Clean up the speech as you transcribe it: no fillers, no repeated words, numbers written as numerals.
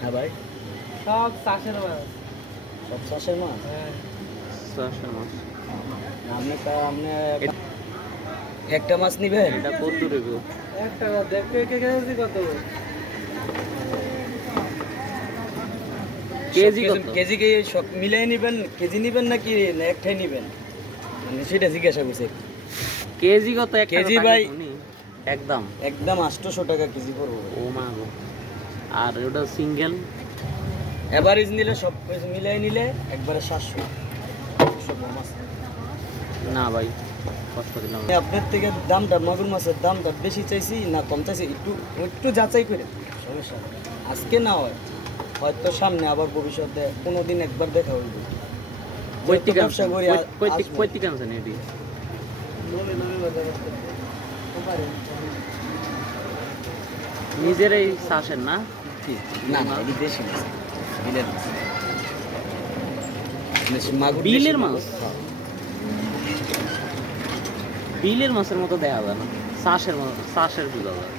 হ্যাঁ ভাই, সব চাষের মাছ। সব চাষের মাছ। হ্যাঁ, চাষের মাছ। আপনি একটা মাছ নিবেন? এটা কত দূরে গো? একটা দেখতে কেজি কত? কেজি কত? কেজি কি সব মিলাই নিবেন? কেজি নিবেন নাকি না একটাই নিবেন? মানে সেটা জিজ্ঞাসা করছে। কেজি কত? একটা কেজি টাকা ভাই শুনি। একদম একদম 800 টাকা কেজি পড়বো। ও মা গো। আর ওটা সিঙ্গেল এভারেজ নিলে সব কিছু মিলাই নিলে একবারে 700 কম আছে। না ভাই, কষ্ট দিলাম। আপনার থেকে দামটা, মাগুর মাছের দামটা বেশি চাইছি না কম চাইছি, একটু একটু যাচাই করে সমস্যা নেই। আজকে না হয় হয়তো সামনে আবার ভবিষ্যতে কোনোদিন একবার দেখা হইবে। কয়টি ব্যবসা করি কয়টি কানছেন এটি? নবী বাজার করতে। নিজেরাই চাষের না? না না, এটি দেশি মাছ, বিলের মাছ। মাগুর বিলের দেশি মাছ? হ্যাঁ। বিলের মাছের মতো দেখা যায় না, চাষের মাছ, চাষের বোঝা যায়।